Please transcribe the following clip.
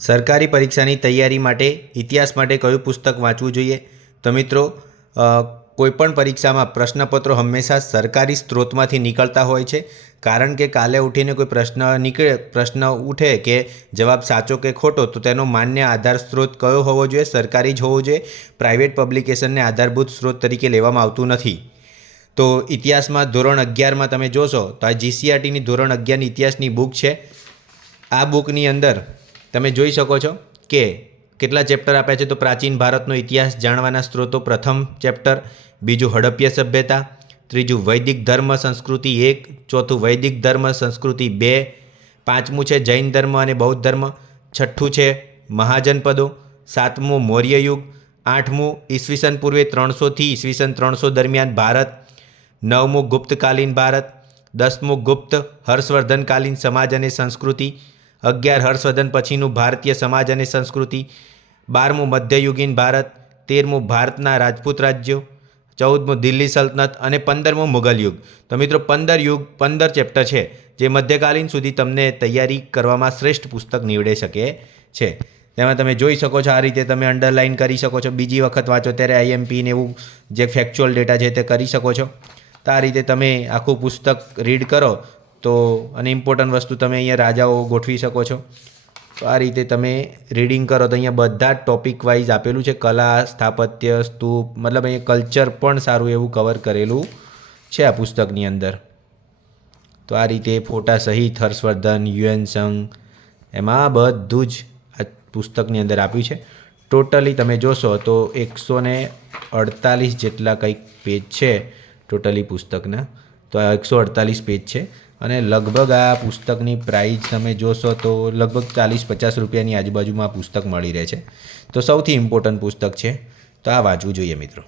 સરકારી પરીક્ષાની તૈયારી માટે ઇતિહાસ માટે કયું પુસ્તક વાંચવું જોઈએ? તો મિત્રો, કોઈપણ પરીક્ષામાં પ્રશ્નપત્રો હંમેશા સરકારી સ્ત્રોતમાંથી નીકળતા હોય છે. કારણ કે કાલે ઉઠીને કોઈ પ્રશ્ન ઉઠે કે જવાબ સાચો કે ખોટો, તો તેનો માન્ય આધાર સ્ત્રોત કયો હોવો જોઈએ? સરકારી જ હોવો જોઈએ. પ્રાઇવેટ પબ્લિકેશનને આધારભૂત સ્ત્રોત તરીકે લેવામાં આવતું નથી. તો ઇતિહાસમાં ધોરણ 11માં તમે જોશો તો આ GCRTની ધોરણ 11ની ઇતિહાસની બુક છે. આ બુકની અંદર તમે જોઈ શકો છો કે કેટલા ચેપ્ટર આપ્યા છે. તો પ્રાચીન ભારતનો ઇતિહાસ જાણવાના સ્ત્રોતો પ્રથમ ચેપ્ટર, બીજું હડપ્પીય સભ્યતા, ત્રીજું વૈદિક ધર્મ સંસ્કૃતિ 1, ચોથું વૈદિક ધર્મ સંસ્કૃતિ 2, પાંચમું છે જૈન ધર્મ અને બૌદ્ધ ધર્મ, છઠ્ઠું છે મહાજનપદો, સાતમું મૌર્ય યુગ, આઠમું ઈસવીસન પૂર્વે 300થી ઈસવીસન 300 દરમિયાન ભારત, નવમું ગુપ્તકાલીન ભારત, 10મું ગુપ્ત હર્ષવર્ધનકાલીન સમાજ અને સંસ્કૃતિ, 11 હર્ષવર્ધન પછીનું ભારતીય સમાજ અને સંસ્કૃતિ, 12મું મધ્યયુગીન ભારત, 13મું ભારતના રાજપૂત રાજ્યો, 14મું દિલ્હી સલ્તનત અને 15મું મુગલ યુગ. તો મિત્રો 15 ચેપ્ટર છે જે મધ્યકાલીન સુધી તમને તૈયારી કરવામાં શ્રેષ્ઠ પુસ્તક નીવડી શકે છે. તેમાં તમે જોઈ શકો છો, આ રીતે તમે અંડરલાઇન કરી શકો છો. બીજી વખત વાંચો ત્યારે IMP ને એવું જે ફેક્ચ્યુઅલ ડેટા છે તે કરી શકો છો. તો આ રીતે તમે આખું પુસ્તક રીડ કરો તો અને ઇમ્પોર્ટન્ટ વસ્તુ તમે અહીંયા રાજાઓ ગોઠવી શકો છો. તો આ રીતે તમે રીડિંગ કરો તો અહીંયા બધા જ ટોપિક વાઇઝ આપેલું છે. કલા, સ્થાપત્ય, સ્તૂપ, મતલબ અહીંયા કલ્ચર પણ સારું એવું કવર કરેલું છે આ પુસ્તકની અંદર. તો આ રીતે ફોટા સહિત હર્ષવર્ધન, UN સંઘ, એમાં બધું જ આ પુસ્તકની અંદર આપ્યું છે. ટોટલી તમે જોશો તો 148 જેટલા કંઈક પેજ છે ટોટલી પુસ્તકના. તો આ 148 પેજ છે અને લગભગ આ પુસ્તકની પ્રાઇસ તમે જોશો તો લગભગ 40-50 રૂપિયાની આજુબાજુમાં આ પુસ્તક મળી રહે છે. તો સૌથી ઇમ્પોર્ટન્ટ પુસ્તક છે, તો આ વાંચવું જોઈએ મિત્રો.